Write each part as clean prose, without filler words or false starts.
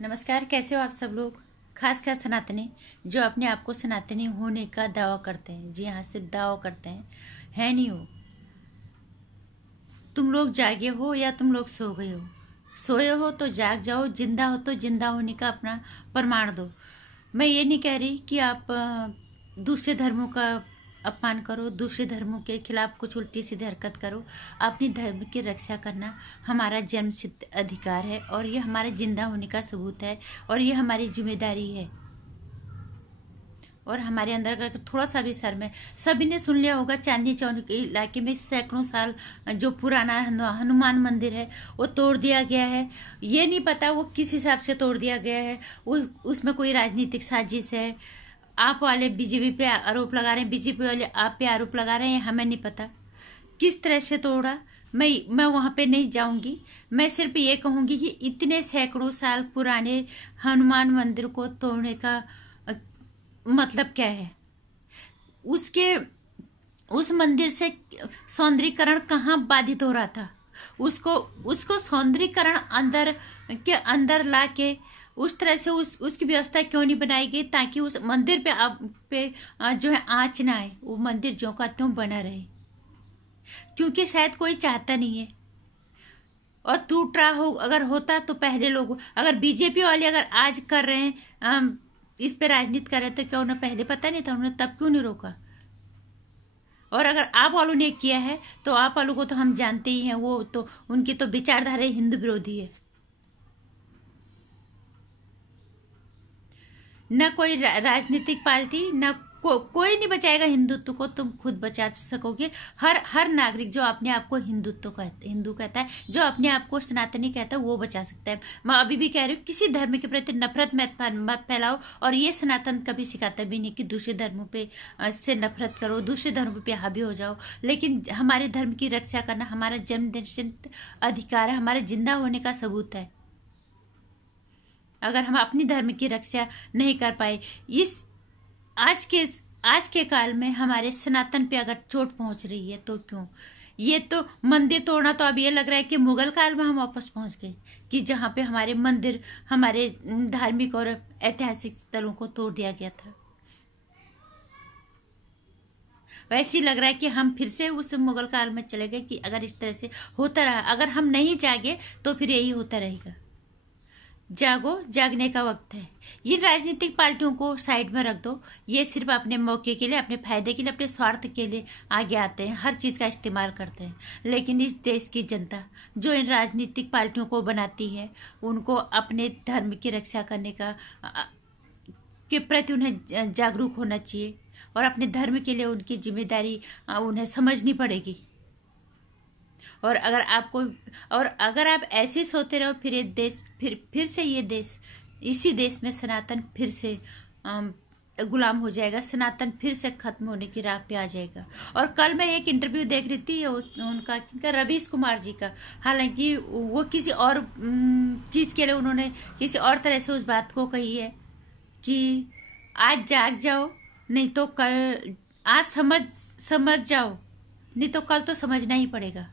नमस्कार, कैसे हो आप सब लोग। खासकर सनातनी जो अपने आप को सनातनी होने का दावा करते हैं। जी हाँ, सिर्फ दावा करते हैं, है नहीं हो। तुम लोग जागे हो या तुम लोग सो गए हो। सोए हो तो जाग जाओ, जिंदा हो तो जिंदा होने का अपना प्रमाण दो। मैं ये नहीं कह रही कि आप दूसरे धर्मों का अपमान करो, दूसरे धर्मों के खिलाफ कुछ उल्टी सीधी हरकत करो। अपनी धर्म की रक्षा करना हमारा जन्मसिद्ध अधिकार है और ये हमारे जिंदा होने का सबूत है और ये हमारी जिम्मेदारी है। और हमारे अंदर अगर थोड़ा सा भी शर्म है, सभी ने सुन लिया होगा चांदनी चौक के इलाके में सैकड़ों साल जो पुराना हनुमान मंदिर है वो तोड़ दिया गया है। ये नहीं पता वो किस हिसाब से तोड़ दिया गया है, उसमें कोई राजनीतिक साजिश है। आप वाले बीजेपी पे आरोप लगा रहे हैं, बीजेपी वाले आप पे आरोप लगा रहे हैं, हमें नहीं पता किस तरह से तोड़ा। मैं वहां पे नहीं जाऊंगी। मैं सिर्फ ये कहूंगी कि इतने सैकड़ों साल पुराने हनुमान मंदिर को तोड़ने का मतलब क्या है। उसके उस मंदिर से सौंदर्यीकरण कहाँ बाधित हो रहा था। उसको सौंदर्यीकरण अंदर के अंदर ला के उस तरह से उसकी व्यवस्था क्यों नहीं बनाई गई ताकि उस मंदिर पे जो है आँच ना आए, वो मंदिर ज्यों का त्यों बना रहे। क्योंकि शायद कोई चाहता नहीं है। और टूट रहा हो अगर होता तो पहले लोग, अगर बीजेपी वाले अगर आज कर रहे हैं इस पे राजनीति कर रहे थे, क्या उन्हें पहले पता नहीं था? उन्होंने तब क्यों नहीं रोका? और अगर आप वालों ने किया है तो आप वालों को तो हम जानते ही हैं, वो तो उनकी तो विचारधारा हिंदू विरोधी है। न कोई राजनीतिक पार्टी, न कोई नहीं बचाएगा हिंदुत्व को। तुम खुद बचा सकोगे। हर नागरिक जो अपने आप को हिंदू कहता है, जो अपने आप को सनातनी कहता है, वो बचा सकता है। मैं अभी भी कह रही हूँ, किसी धर्म के प्रति नफरत मत फैलाओ। और ये सनातन कभी सिखाता भी नहीं कि दूसरे धर्मों पे से नफरत करो, दूसरे धर्मों पे हावी हो जाओ। लेकिन हमारे धर्म की रक्षा करना हमारा जन्मसिद्ध अधिकार है, हमारे जिंदा होने का सबूत है। अगर हम अपनी धर्म की रक्षा नहीं कर पाए, इस आज के काल में हमारे सनातन पे अगर चोट पहुंच रही है तो क्यों? ये तो मंदिर तोड़ना तो अब ये लग रहा है कि मुगल काल में हम वापस पहुंच गए, कि जहां पे हमारे मंदिर, हमारे धार्मिक और ऐतिहासिक स्थलों को तोड़ दिया गया था। वैसे ही लग रहा है कि हम फिर से उस मुगल काल में चले गए कि अगर इस तरह से होता रहा, अगर हम नहीं जागे तो फिर यही होता रहेगा। जागो, जागने का वक्त है। ये राजनीतिक पार्टियों को साइड में रख दो। ये सिर्फ अपने मौके के लिए, अपने फायदे के लिए, अपने स्वार्थ के लिए आगे आते हैं, हर चीज का इस्तेमाल करते हैं। लेकिन इस देश की जनता जो इन राजनीतिक पार्टियों को बनाती है, उनको अपने धर्म की रक्षा करने के प्रति उन्हें जागरूक होना चाहिए और अपने धर्म के लिए उनकी जिम्मेदारी उन्हें समझनी पड़ेगी। और अगर आप ऐसे सोते रहो, फिर ये देश फिर से ये देश, इसी देश में सनातन फिर से गुलाम हो जाएगा। सनातन फिर से खत्म होने की राह पे आ जाएगा। और कल मैं एक इंटरव्यू देख रही थी उनका रवीश कुमार जी का। हालांकि वो किसी और चीज के लिए उन्होंने किसी और तरह से उस बात को कही है कि आज जाग जाओ, नहीं तो कल, आज समझ जाओ, नहीं तो कल तो समझना ही पड़ेगा।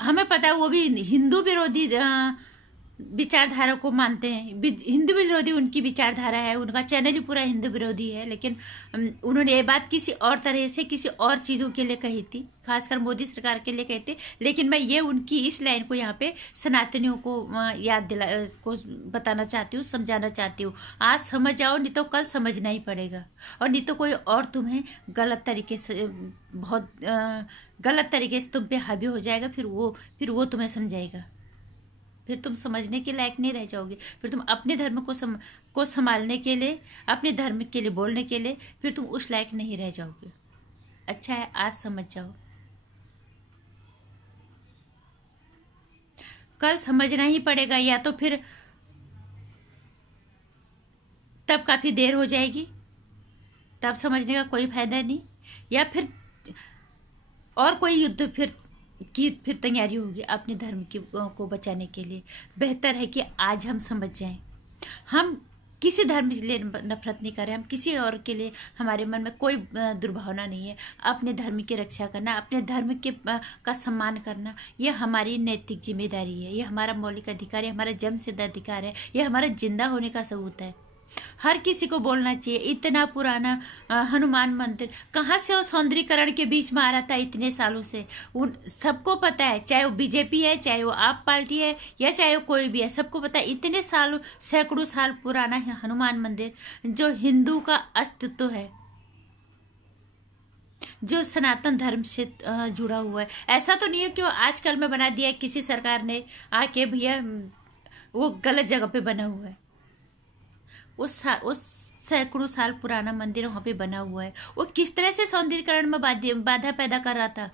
हमें पता है वो भी हिंदू विरोधी विचारधारा को मानते हैं। हिंदू विरोधी उनकी विचारधारा है, उनका चैनल ही पूरा हिंदू विरोधी है। लेकिन उन्होंने ये बात किसी और तरह से, किसी और चीजों के लिए कही थी, खासकर मोदी सरकार के लिए कही थी। लेकिन मैं ये उनकी इस लाइन को यहाँ पे सनातनियों को को बताना चाहती हूँ, समझाना चाहती हूँ। आज समझ जाओ, नहीं तो कल समझना ही पड़ेगा। और नहीं तो कोई और तुम्हें गलत तरीके से, बहुत गलत तरीके से तुम पे हावी हो जाएगा। फिर वो तुम्हें समझाएगा। फिर तुम समझने के लायक नहीं रह जाओगे। फिर तुम अपने धर्म को संभालने के लिए, अपने धर्म के लिए बोलने के लिए, फिर तुम उस लायक नहीं रह जाओगे। अच्छा है, आज समझ जाओ, कल समझना ही पड़ेगा। या तो फिर तब काफी देर हो जाएगी, तब समझने का कोई फायदा नहीं। या फिर और कोई युद्ध फिर तैयारी होगी अपने धर्म को बचाने के लिए। बेहतर है कि आज हम समझ जाएं। हम किसी धर्म के लिए नफरत नहीं कर रहे हम, किसी और के लिए हमारे मन में कोई दुर्भावना नहीं है। अपने धर्म की रक्षा करना, अपने धर्म के का सम्मान करना, यह हमारी नैतिक जिम्मेदारी है, यह हमारा मौलिक अधिकार है, हमारा जन्मसिद्ध अधिकार है, यह हमारा जिंदा होने का सबूत है। हर किसी को बोलना चाहिए। इतना पुराना हनुमान मंदिर कहाँ से वो सौंदर्यीकरण के बीच में आ रहा था इतने सालों से, उन सबको पता है, चाहे वो बीजेपी है, चाहे वो आप पार्टी है, या चाहे वो कोई भी है, सबको पता है। इतने साल, सैकड़ों साल पुराना है हनुमान मंदिर, जो हिंदू का अस्तित्व है, जो सनातन धर्म से जुड़ा हुआ है। ऐसा तो नहीं है कि वो आजकल में बना दिया है किसी सरकार ने आके, भैया वो गलत जगह पे बना हुआ है। उस सैकड़ों साल पुराना मंदिर वहां पे बना हुआ है। वो किस तरह से सौंदर्यीकरण में बाधा पैदा कर रहा था।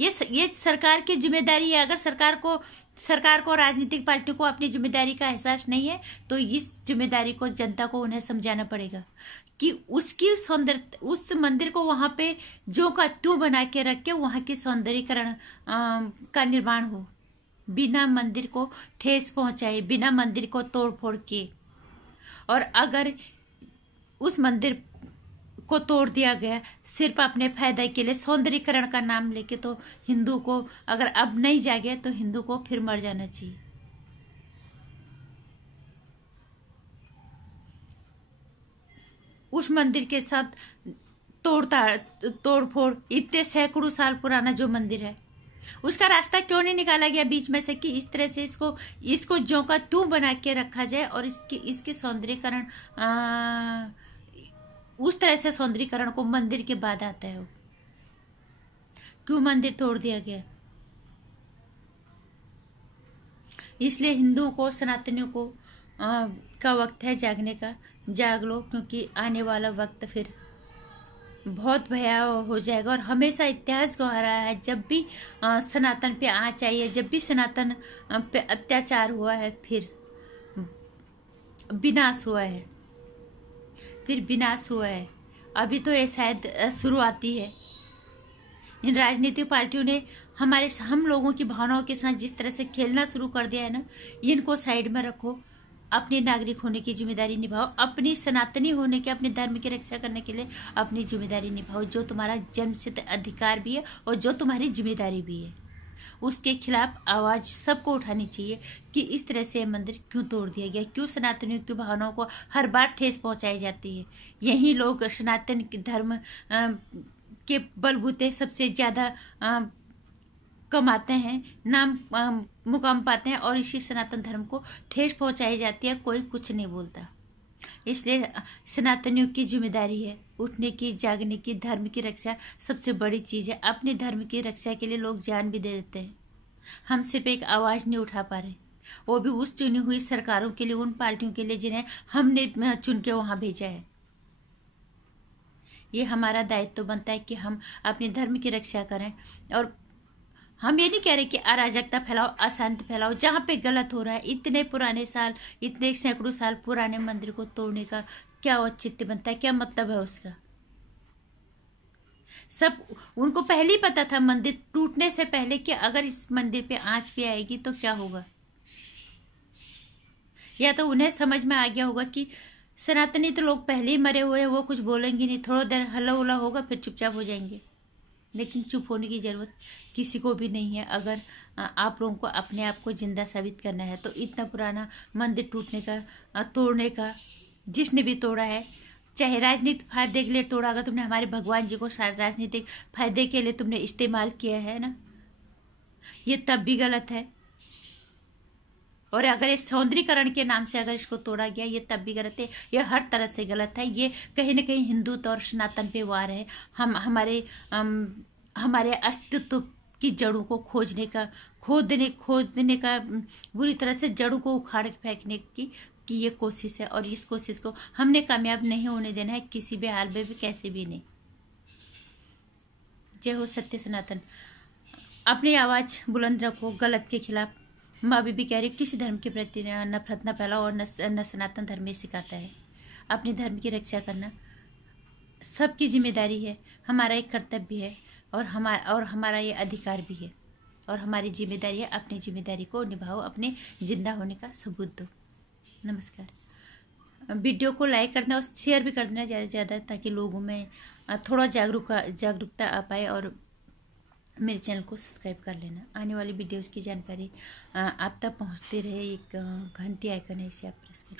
ये सरकार की जिम्मेदारी है। अगर सरकार को राजनीतिक पार्टियों को अपनी जिम्मेदारी का एहसास नहीं है, तो इस जिम्मेदारी को जनता को उन्हें समझाना पड़ेगा कि उसकी सौंदर्य, उस मंदिर को वहां पे जो का त्यों बना के रख के वहां की सौंदर्यीकरण का निर्माण हो, बिना मंदिर को ठेस पहुंचाए, बिना मंदिर को तोड़ फोड़ के। और अगर उस मंदिर को तोड़ दिया गया सिर्फ अपने फायदे के लिए, सौंदर्यीकरण का नाम लेके, तो हिंदू को अगर अब नहीं जागे तो हिंदू को फिर मर जाना चाहिए। उस मंदिर के साथ तोड़ फोड़, इतने सैकड़ों साल पुराना जो मंदिर है, उसका रास्ता क्यों नहीं निकाला गया बीच में से कि इस तरह से इसको ज्यों का त्यों बना के रखा जाए और इसके सौंदर्यीकरण उस तरह से सौंदर्यीकरण को मंदिर के बाद आता है। क्यों मंदिर तोड़ दिया गया? इसलिए हिंदुओं को, सनातनियों को का वक्त है जागने का। जाग लो, क्योंकि आने वाला वक्त फिर बहुत भयावह हो जाएगा। और हमेशा इतिहास गवा रहा है, जब भी सनातन पे आँच आई है, जब भी सनातन पे अत्याचार हुआ है, फिर विनाश हुआ है, फिर विनाश हुआ है। अभी तो ये शायद शुरुआती है। इन राजनीतिक पार्टियों ने हम लोगों की भावनाओं के साथ जिस तरह से खेलना शुरू कर दिया है ना, इनको साइड में रखो। अपने नागरिक होने की जिम्मेदारी निभाओ, अपनी सनातनी होने के, अपने धर्म की रक्षा करने के लिए अपनी जिम्मेदारी निभाओ, जो तुम्हारा जन्मसिद्ध अधिकार भी है और जो तुम्हारी जिम्मेदारी भी है। उसके खिलाफ आवाज सबको उठानी चाहिए कि इस तरह से मंदिर क्यों तोड़ दिया गया, क्यों सनातनियों की भावनाओं को हर बार ठेस पहुंचाई जाती है। यही लोग सनातन धर्म के बलबूते सबसे ज्यादा कमाते हैं, नाम मुकाम पाते हैं, और इसी सनातन धर्म को ठेस पहुंचाई जाती है, कोई कुछ नहीं बोलता। इसलिए सनातनियों की जिम्मेदारी है उठने की, जागने की, धर्म की रक्षा सबसे बड़ी चीज है। अपने धर्म की रक्षा के लिए लोग जान भी दे देते हैं। हम सिर्फ एक आवाज नहीं उठा पा रहे, वो भी उस चुनी हुई सरकारों के लिए, उन पार्टियों के लिए जिन्हें हमने चुन के वहां भेजा है। ये हमारा दायित्व बनता है कि हम अपने धर्म की रक्षा करें। और हम ये नहीं कह रहे कि अराजकता फैलाओ, अशांति फैलाओ। जहां पे गलत हो रहा है, इतने पुराने साल, इतने सैकड़ों साल पुराने मंदिर को तोड़ने का क्या औचित्य बनता है, क्या मतलब है उसका? सब उनको पहले ही पता था मंदिर टूटने से पहले कि अगर इस मंदिर पे आंच भी आएगी तो क्या होगा। या तो उन्हें समझ में आ गया होगा कि सनातनी तो लोग पहले ही मरे हुए हैं, वो कुछ बोलेंगे नहीं, थोड़ा देर हल्ला उल्ला होगा, फिर चुपचाप हो जाएंगे। लेकिन चुप होने की जरूरत किसी को भी नहीं है। अगर आप लोगों को अपने आप को जिंदा साबित करना है, तो इतना पुराना मंदिर टूटने का, तोड़ने का, जिसने भी तोड़ा है, चाहे राजनीतिक फायदे के लिए तोड़ा, अगर तुमने हमारे भगवान जी को राजनीतिक फायदे के लिए तुमने इस्तेमाल किया है ना, ये तब भी गलत है। और अगर इस सौंदर्यीकरण के नाम से अगर इसको तोड़ा गया, ये तब भी गलत है। ये हर तरह से गलत है। ये कहीं न कहीं हिंदुत्व और सनातन पे वार है। हमारे अस्तित्व की जड़ों को खोदने का, बुरी तरह से जड़ों को उखाड़ फेंकने की ये कोशिश है। और इस कोशिश को हमने कामयाब नहीं होने देना है, किसी भी हाल में भी, कैसे भी नहीं। जय हो सत्य सनातन। अपनी आवाज बुलंद रखो गलत के खिलाफ। माँ बीबी कह रही किसी धर्म के प्रति नफरत न फैलाओ, और न सनातन धर्म में सिखाता है। अपने धर्म की रक्षा करना सबकी जिम्मेदारी है, हमारा एक कर्तव्य है, और हमारा ये अधिकार भी है। और हमारी जिम्मेदारी है, अपनी जिम्मेदारी को निभाओ, अपने जिंदा होने का सबूत दो। नमस्कार। वीडियो को लाइक करना और शेयर भी कर देना ज़्यादा से ज़्यादा, ताकि लोगों में थोड़ा जागरूकता आ पाए। और मेरे चैनल को सब्सक्राइब कर लेना। आने वाली वीडियोस की जानकारी आप तक पहुंचती रहे। एक घंटी आइकन है, इसे आप प्रेस करें।